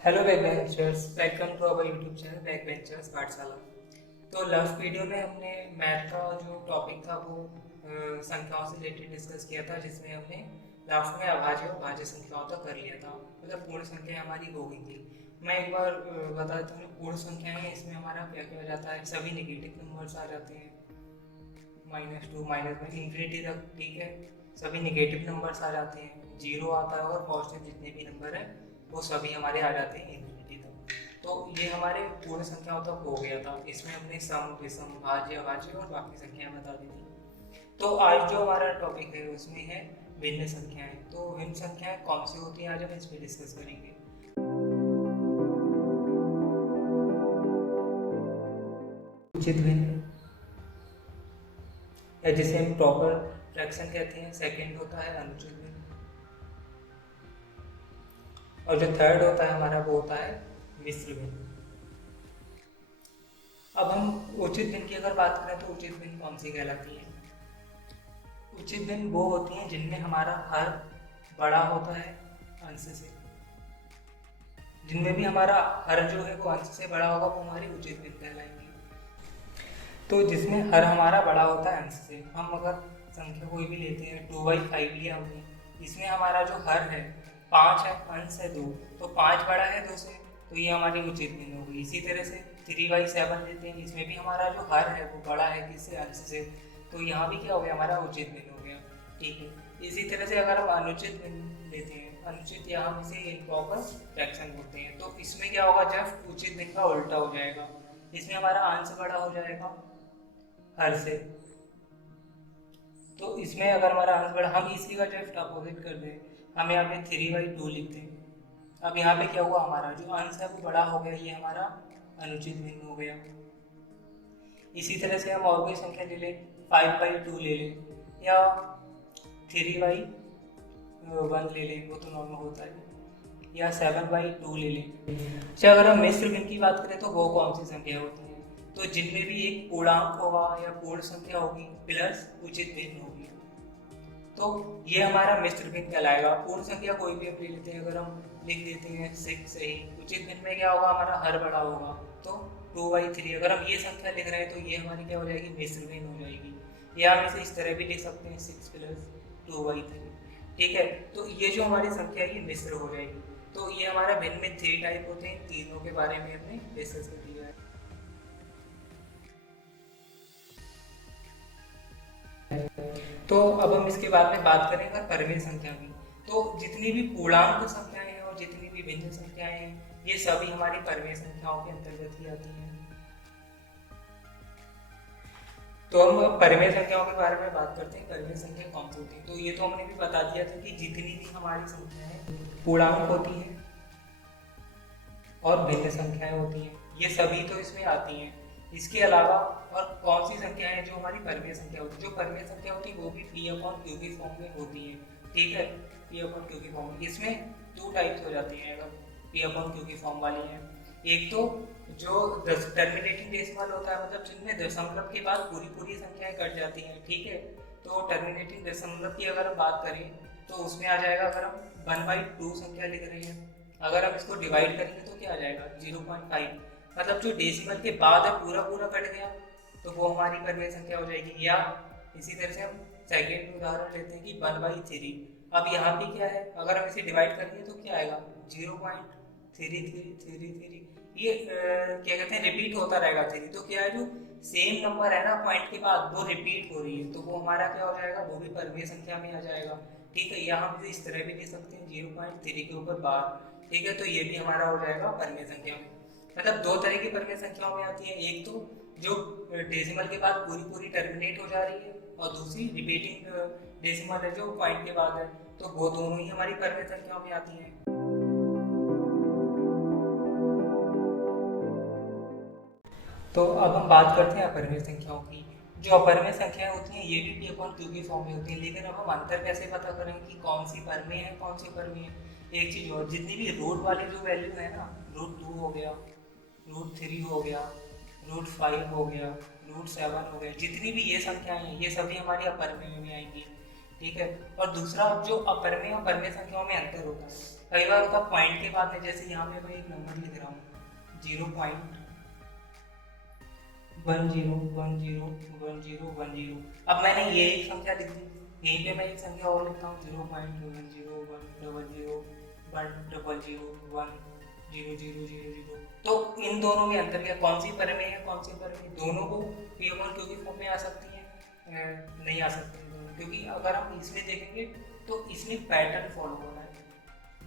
Hello back benchers, welcome to our YouTube channel back benchers Pathshala. तो last video में हमने math का जो टॉपिक था वो संख्याओं से रिलेटेड डिस्कस किया था, जिसमें हमने लास्ट में अभाज्य और भाज्य संख्याओं तक कर लिया था, मतलब पूर्ण संख्याएं हमारी हो गई थी। मैं एक बार बता देता हूँ, पूर्ण संख्याएं हैं इसमें हमारा क्या क्या हो जाता है। सभी नेगेटिव नंबर्स आ जाते हैं, -2 -1 इंफिनिटी तक, ठीक है। सभी नेगेटिव नंबर्स आ जाते हैं, जीरो आता है, और पॉजिटिव जितने भी नंबर हैं वो सभी हमारे आ जाते हैं इंफिनिटी तक। तो ये हमारे पूर्ण संख्याओं तक हो गया था। इसमें हमने सम, विषम, भाज्य, अभाज्य और बाकी संख्याएं बता दी थी। तो आज जो हमारा टॉपिक है उसमें है भिन्न संख्याएं। तो भिन्न संख्याएं कौन सी होती हैं, आज हम इस पर डिस्कस करेंगे। उचित भिन्न, या जिसे हम प्रॉपर फ्रैक्शन कहते हैं। सेकंड होता है अनुचित भिन्न, और जो थर्ड होता है हमारा वो होता है मिश्र भिन्न। अब हम उचित भिन्न की अगर बात करें तो उचित भिन्न कौन सी कहलाती है। उचित भिन्न वो होती हैं जिनमें हमारा हर बड़ा होता है अंश से। जिनमें भी हमारा हर जो है वो अंश से बड़ा होगा वो हमारी उचित भिन्न कहलाएंगे। तो जिसमें हर हमारा बड़ा होता है अंश से, हम अगर संख्या कोई भी लेते हैं, 2/5 लिया हमने, इसमें हमारा जो हर है 5 है, अंश है 2, तो 5 बड़ा है 2 से, तो ये हमारी उचित भिन्न हो गई। इसी तरह से 3/7 लेते हैं, इसमें भी हमारा जो हर है वो बड़ा है किससे, अंश से, तो यहाँ भी क्या हो गया, हमारा उचित भिन्न हो गया, ठीक है। इसी तरह से अगर हम अनुचित भिन्न लेते हैं, अनुचित या हम इसे इम्प्रॉपर फ्रैक्शन बोलते हैं, तो इसमें क्या होगा, जब उचित भिन्न का उल्टा हो जाएगा। इसमें हमारा अंश बड़ा हो जाएगा हर से, तो इसमें अगर हमारा अंश बड़ा, हम इसी का जस्ट अपोजिट कर दें, हम यहाँ पे 3/2 लिखते हैं। अब यहाँ पे क्या हुआ, हमारा जो अंश है वो बड़ा हो गया, ये हमारा अनुचित भिन्न हो गया। इसी तरह से हम और कोई संख्या ले लें, 5/2 ले लें, या 3/1 ले लें, वो तो नॉर्मल होता है, या 7/2 ले लें। अच्छा, अगर हम मिश्र भिन्न की बात करें तो वो कौन सी संख्या होती है, तो जिनमें भी एक पूर्णांक होगा या पूर्ण संख्या होगी प्लस उचित भिन्न होगी, तो ये हमारा मिश्र भिन्न कहलाएगा। पूर्ण संख्या कोई भी हम ले लेते हैं, अगर हम लिख देते हैं 6 सही, उचित भिन्न में क्या होगा, हमारा हर बड़ा होगा, तो 2/3। अगर हम ये संख्या लिख रहे हैं तो ये हमारी क्या हो जाएगी, मिश्र भिन्न हो जाएगी। या हम इसे इस तरह भी लिख सकते हैं, 6 + 2/3, ठीक है। तो ये जो हमारी संख्या है ये मिश्र हो जाएगी। तो ये हमारा भिन्न में 3 टाइप होते हैं, तीनों के बारे में हमने डिस्कस कर लिया है। तो अब हम इसके बाद में बात करेंगे परिमेय संख्या की। तो जितनी भी पूर्णांक संख्याएं हैं और जितनी भी भिन्न संख्याएं हैं, ये सभी हमारी परिमेय संख्याओं के अंतर्गत ही आती हैं। तो हम अब परिमेय संख्याओं के बारे में बात करते हैं, परिमेय संख्या कौन सी होती है। तो ये तो हमने भी बता दिया था कि जितनी भी हमारी संख्याएं पूर्णांक होती हैं और भिन्न संख्याएं होती हैं, ये सभी तो इसमें आती हैं। इसके अलावा और कौन सी संख्याएं हैं जो हमारी परिमेय संख्या होती है, जो परिमेय संख्या होती है वो भी P/Q की फॉर्म में होती है, ठीक है। P/Q की फॉर्म, इसमें 2 टाइप्स हो जाती हैं अगर P/Q की फॉर्म वाली है। एक तो जो टर्मिनेटिंग डेसिमल होता है, मतलब जिनमें दशमलव के बाद पूरी पूरी संख्याएं कट जाती हैं, ठीक है। तो टर्मिनेटिंग दशमलव की अगर हम बात करें तो उसमें आ जाएगा, अगर हम 1/2 संख्या लिख रहे हैं, अगर हम इसको डिवाइड करेंगे तो क्या आ जाएगा, 0.5, मतलब जो डेसिमल के बाद है पूरा पूरा कट गया, तो वो हमारी परिमेय संख्या हो जाएगी। या इसी तरह से हम सेकेंड उदाहरण लेते हैं कि 1/3। अब यहाँ पे क्या है, अगर हम इसे डिवाइड करेंगे तो क्या आएगा, 0.3333। ये क्या कहते हैं, रिपीट होता रहेगा 3, तो क्या है, जो सेम नंबर है ना पॉइंट के बाद वो रिपीट हो रही है, तो वो हमारा क्या हो जाएगा, वो भी परिमेय संख्या में आ जाएगा, ठीक है। या हम इस तरह भी लिख सकते हैं 0.3 के ऊपर बार, ठीक है। तो ये भी हमारा हो जाएगा परिमेय संख्या में। मतलब 2 तरह की परिमेय संख्याओं में आती है, एक तो जो डेसिमल के बाद पूरी पूरी टर्मिनेट हो जा रही है, और दूसरी रिपीटिंग डेसिमल है जो पॉइंट के बाद है, तो वो दोनों ही हमारी परिमेय संख्याओं में आती हैं। तो अब हम बात करते हैं अपरिमेय संख्याओं की। जो अपरिमेय संख्याएं होती हैं ये भी P/Q की फॉर्म में होती हैं, लेकिन अब हम अंतर कैसे पता करेंगे कि कौन सी परिमेय है कौन सी अपरिमेय है। एक चीज और, जितनी भी रूट वाली जो वैल्यू है ना, √2 हो गया, √3 हो गया, √5 हो गया, √7 हो गया, जितनी भी ये संख्याएं हैं ये सभी हमारी अपरिमेय में आएंगी, ठीक है। और दूसरा, जो अपरमेय और परमेय संख्याओं में अंतर होता है, कई बार होता पॉइंट के बाद में, जैसे यहाँ पे मैं एक नंबर लिख रहा हूँ 0.10101010। अब मैंने ये एक संख्या लिख दी, यहीं पे मैं एक संख्या और लिखता हूँ 0.1010100010001000। तो इन दोनों में अंतर क्या, कौन सी परमेय है कौन सी परमेय, दोनों को P वन क्यों की फॉर्म में आ सकती है, नहीं आ सकती है दोनों, क्योंकि अगर हम इसमें देखेंगे तो इसमें पैटर्न फॉलो हो रहा है,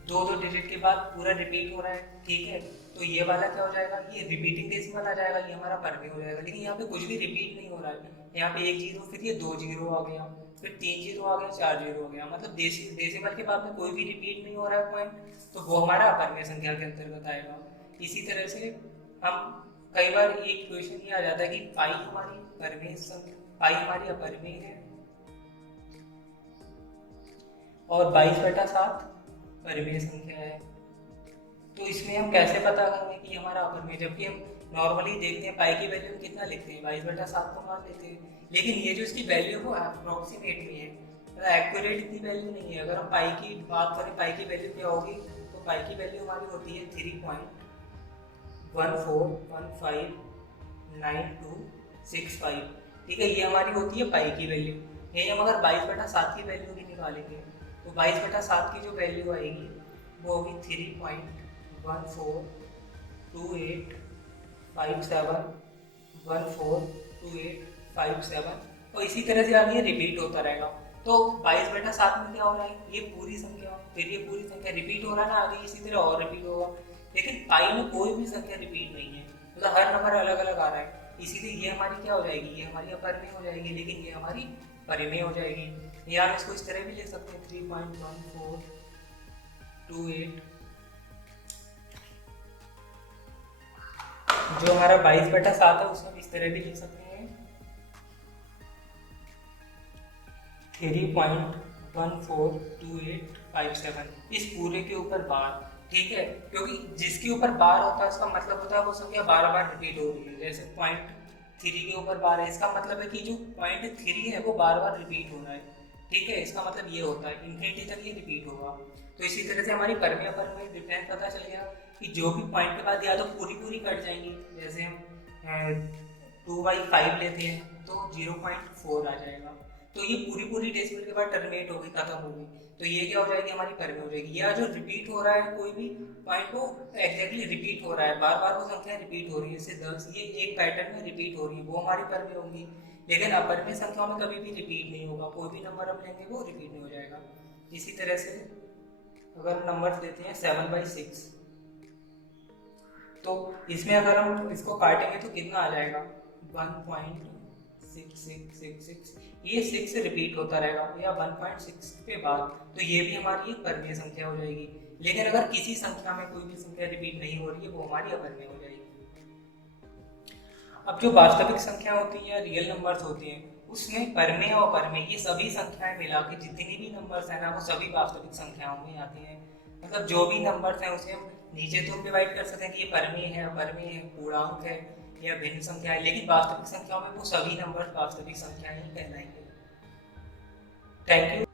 दो दो डिजिट के बाद पूरा रिपीट हो रहा है, ठीक है। तो ये वाला क्या हो जाएगा, ये रिपीटिंग डेसिमल आ जाएगा, ये हमारा परमेय हो जाएगा। लेकिन यहाँ पे कुछ भी रिपीट नहीं हो रहा है, यहाँ पे एक जीरो, फिर ये दो जीरो आ गया, फिर तीन जीरो आ गया, चार जीरो आ गया, मतलब डेसिमल के बाद में कोई भी रिपीट नहीं हो रहा है पॉइंट, तो वो हमारा अपरमेय संख्या के अंतर्गत आएगा। इसी तरह से हम कई बार एक क्वेश्चन ये आ जाता है कि पाई हमारी परमेय संख्या, पाई हमारी अपरमेय है और 22/7 परमेय संख्या है। तो इसमें हम कैसे पता करेंगे कि हमारा अपरमेय, जबकि हम नॉर्मली देखते हैं पाई की वैल्यू कितना लिखते हैं 22/7 को मान लेते हैं, लेकिन ये जो इसकी वैल्यू है वो अप्रोक्सीमेट में है, मतलब एक्यूरेट इतनी वैल्यू नहीं है। अगर हम पाई की बात करें, पाई की वैल्यू क्या होगी, तो पाई की वैल्यू हमारी होती है 3.14159265, ठीक है, ये हमारी होती है पाई की वैल्यू। यही हम अगर 22/7 की वैल्यू भी निकालेंगे तो 22/7 की जो वैल्यू आएगी वो होगी 3.142857142857, और इसी तरह से आगे रिपीट होता रहेगा। तो 22/7 में क्या हो रहा है, ये पूरी संख्या, फिर ये पूरी संख्या रिपीट हो रहा है ना, आगे इसी तरह और रिपीट होगा। लेकिन पाई में कोई भी संख्या रिपीट नहीं है, मतलब हर नंबर अलग अलग आ रहा है, इसीलिए ये हमारी क्या हो जाएगी, ये हमारी अपरमेय हो जाएगी, लेकिन ये हमारी परिमेय हो जाएगी। या हम इसको इस तरह भी लिख सकते हैं 3.1428, जो हमारा 22/7 है उसको हम इस तरह भी लिख सकते हैं 3.142857, इस पूरे के ऊपर बार, ठीक है, क्योंकि जिसके ऊपर बार होता है उसका मतलब होता है वो संख्या बार बार रिपीट हो रही है। जैसे 0.3 के ऊपर बार है, इसका मतलब है कि जो 0.3 है वो बार बार रिपीट हो रहा है, ठीक है, इसका मतलब ये होता है इन्फिनिटी तक ये रिपीट होगा। तो इसी तरह से हमारी परमेय अपरमेय डिफरेंस पता चल गया कि जो भी पॉइंट के बाद या तो पूरी पूरी कट जाएंगी, जैसे हम 2/5 लेते हैं तो 0.4 आ जाएगा, तो ये पूरी पूरी डेसिमल के बाद टर्मिनेट होगी, खत्म होगी, तो ये क्या हो जाएगी, हमारी परमेय हो जाएगी। या जो रिपीट हो रहा है कोई भी पॉइंट, वो एग्जैक्टली रिपीट हो रहा है, बार बार वो संख्या रिपीट हो रही है, जैसे 10 ये एक पैटर्न में रिपीट हो रही है, वो हमारी परमेय होगी। लेकिन अपरमेय संख्याओं में कभी भी रिपीट नहीं होगा, कोई भी नंबर हम लेंगे वो रिपीट नहीं हो जाएगा। इसी तरह से अगर नंबर लेते हैं 7/6, तो इसमें अगर हम इसको काटेंगे तो कितना आ जाएगा 1.6666, ये 6 रिपीट होता रहेगा, या 1.6 के बाद, तो ये भी हमारी एक परमेय संख्या हो जाएगी। लेकिन अगर किसी संख्या में कोई भी संख्या रिपीट नहीं हो रही है वो हमारी अपरमेय हो जाएगी। अब जो वास्तविक संख्या होती है, रियल नंबर्स होते हैं, उसमें परमेय और अपरमेय ये सभी संख्याएं मिला के जितनी भी नंबर्स हैं ना वो सभी वास्तविक संख्याओं में आते हैं। मतलब जो भी नंबर्स हैं उसे हम नीचे तो डिवाइड कर सकते हैं कि ये परमेय है, अपरमेय है, पूर्णांक है या भिन्न संख्या है, लेकिन वास्तविक संख्याओं में वो सभी नंबर वास्तविक संख्या ही कहलाएंगे। Thank you.